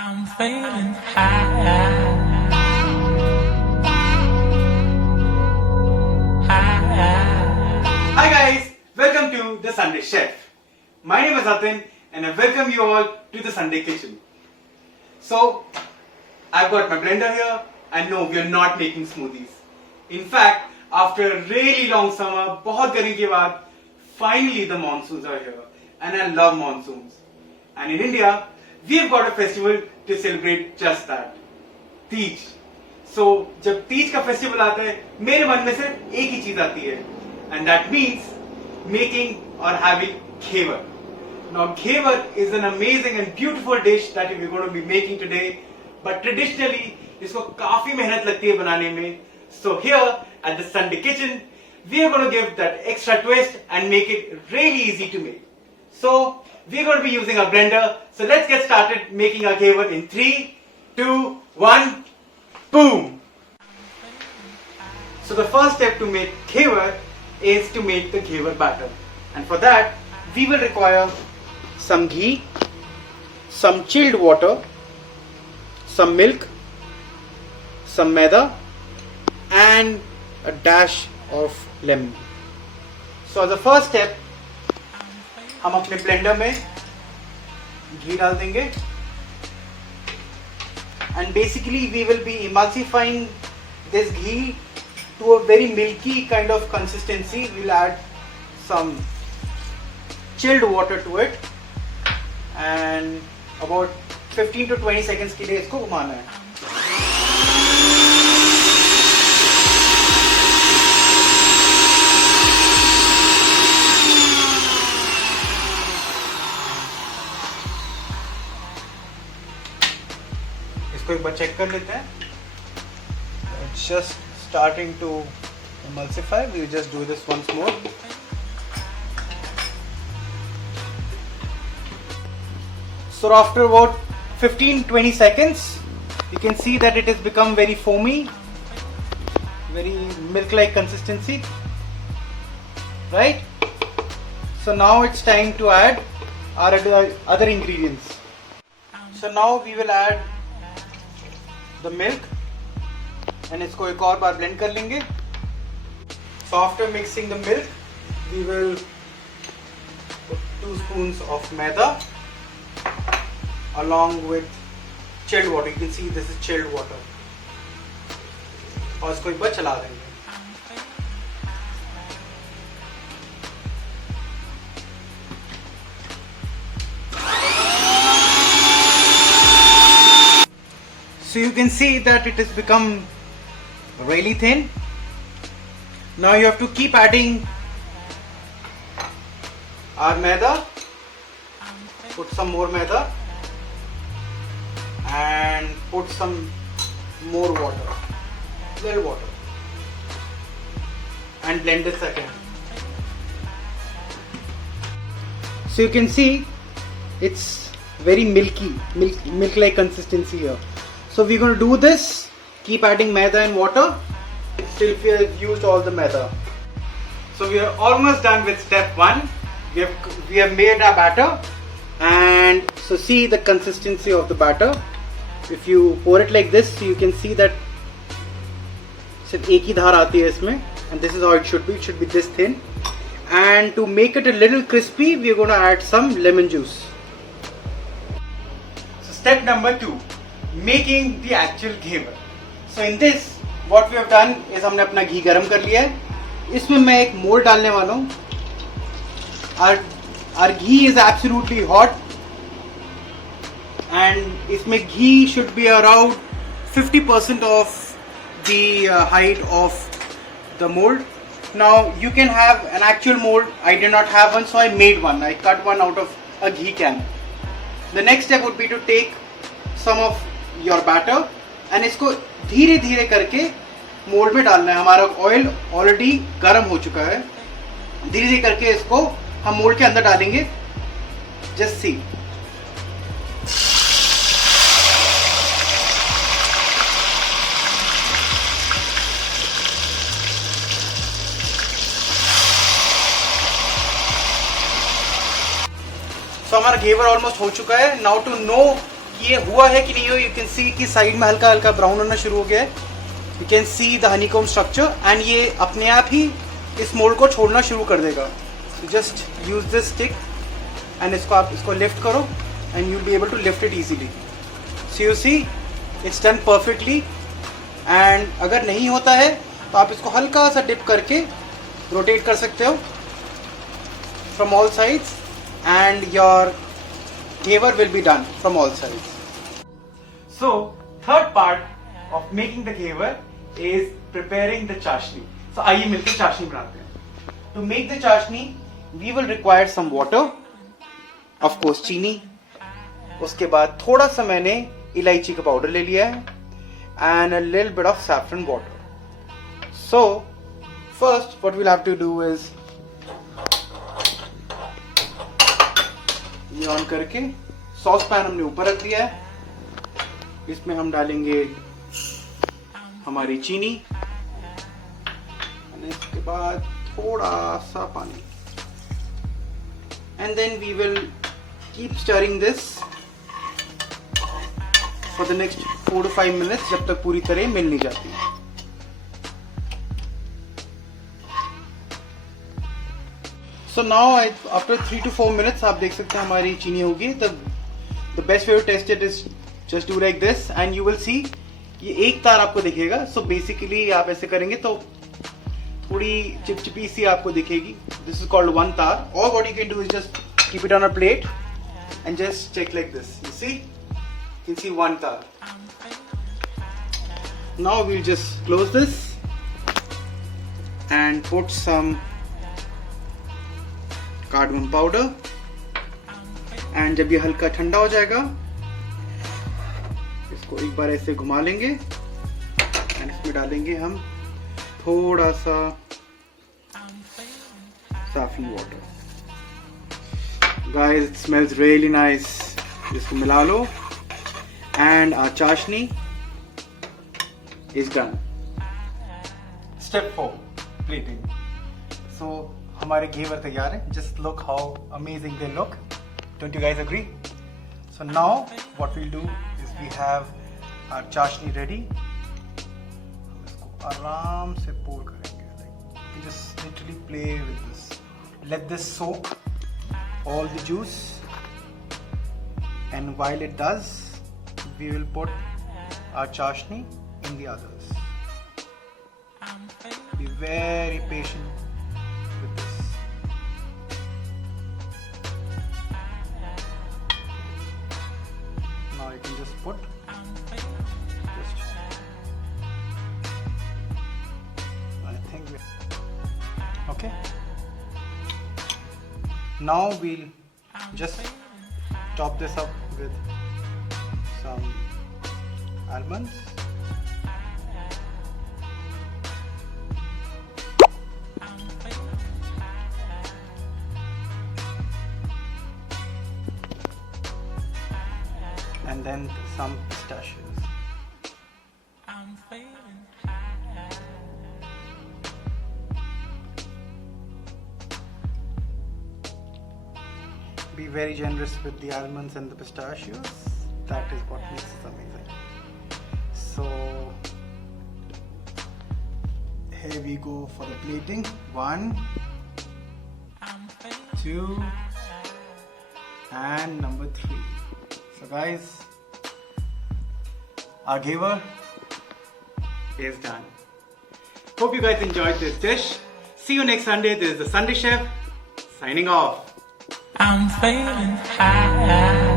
I'm feeling high, high. Hi guys, welcome to the Sunday Chef. My name is Atin and I welcome you all to the Sunday Kitchen. So, I've got my blender here and no, we are not making smoothies. In fact, after a really long summer, बहुत गर्मी के बाद, finally the monsoons are here and I love monsoons. And in India, we've got a festival to celebrate just that. Teej. So, जब तीज का festival आता है मेरे मन में सिर्फ एक ही चीज आती है and that means making or having ghevar. Now ghevar is an amazing and beautiful dish that we're going to be making today, but traditionally इसको काफी मेहनत लगती है बनाने में. So here at the Sunday Kitchen we are going to give that extra twist and make it really easy to make. So we're going to be using a blender. So let's get started making our ghevar in 3, 2, 1, boom! So the first step to make ghevar is to make the ghevar batter. And for that, we will require some ghee, some chilled water, some milk, some maida, and a dash of lemon. So the first step, हम अपने blender में घी डाल देंगे and basically we will be emulsifying this ghee to a very milky kind of consistency. We'll add some chilled water to it and about 15 to 20 seconds के लिए इसको घुमाना है. इसको एक बार चेक कर लेते हैं. It's just starting to emulsify. We will just do this once more. So after about 15-20 seconds, you can see that it has become very foamy, very milk-like consistency, right? So now it's time to add our other ingredients. So now we will add the milk and इसको एक और बार blend कर लेंगे. So after mixing the milk, we will put 2 spoons of maida along with chilled water. You can see this is chilled water. और इसको एक बार चला देंगे. So you can see that it has become really thin. Now you have to keep adding our maida. Put some more maida and put some more water, little water, and blend this again. So you can see it's very milky, milk-like consistency here. So we're going to do this, keep adding maida and water till we have used all the maida. So we are almost done with step 1. We have made our batter, and so see the consistency of the batter. If you pour it like this, you can see that सिर्फ एक ही धार आती है इसमें, and this is how it should be. It should be this thin. And to make it a little crispy, we are going to add some lemon juice. So step number 2. Making the actual ghevar. So in this, what we have done is हमने अपना घी गरम कर लिया है. इसमें मैं एक mould डालने वाला हूँ. Our ghee is absolutely hot, and इसमें घी should be around 50% of the height of the mold. Now you can have an actual mold. I did not have one, so I made one. I cut one out of a ghee can. The next step would be to take some of your batter and इसको धीरे धीरे करके mould में डालना है. हमारा oil already गर्म हो चुका है. धीरे धीरे करके इसको हम मोल्ड के अंदर डालेंगे. Just see. So हमारा घेवर ऑलमोस्ट हो चुका है. नाउ टू नो ये हुआ है कि नहीं हो. यू कैन सी कि साइड में हल्का हल्का ब्राउन होना शुरू हो गया है. You can see the honeycomb structure and ये अपने आप ही इस मोल्ड को छोड़ना शुरू कर देगा. Just use this stick and इसको लिफ्ट करो and you will be able to lift it easily. So you see it's done perfectly. And अगर नहीं होता है तो आप इसको हल्का सा डिप करके रोटेट कर सकते हो from all sides and your ghevar will be done from all sides. So third part of making the ghevar is preparing the chashni. So आइए मिलकर चाशनी बनाते हैं. To make the chashni we will require some water, of course चीनी. उसके बाद थोड़ा सा मैंने इलायची का पाउडर ले लिया है and a little bit of saffron water. So first what we'll have to do is ये ऑन करके सॉस पैन हमने ऊपर रख दिया है. इसमें हम डालेंगे हमारी चीनी और इसके बाद थोड़ा सा पानी and then we will keep stirring this for the next 4 to 5 minutes जब तक पूरी तरह मिल नहीं जाती. So now after 3 to 4 minutes आप देख सकते हैं हमारी चीनी होगी. The best way to test it is just do like this and you will see ये एक तार आपको दिखेगा. So basically आप ऐसे करेंगे तो थोड़ी चिपचिपी सी आपको दिखेगी. This is called one तार. Or what you can do is just keep it on a plate and just check like this. You see? You can see one तार. Now we'll just close this and put some cardamom powder and जब ये हल्का ठंडा हो जाएगा इसको एक बार ऐसे घुमा लेंगे एंड इसमें डालेंगे हम थोड़ा सा saffron water. Guys, it smells really nice. इसको मिला लो and our chashni is done. Step 4, plating. So हमारे घेवर तैयार है. Just look how amazing they look. Don't you guys agree? So now what we'll do is we have our chashni ready. हम इसको आराम से pour करेंगे. Like you just literally play with this. Let this soak all the juice. And while it does, we will put our chashni in the others. Be very patient with this. Now you can just put I think okay. Now we'll just top this up with some almonds. And then some pistachios. Be very generous with the almonds and the pistachios. That is what makes it amazing. So here we go for the plating. 1, 2, and number 3. So guys, our ghevar is done. Hope you guys enjoyed this dish. See you next Sunday. This is the Sunday Chef signing off. I'm feeling high.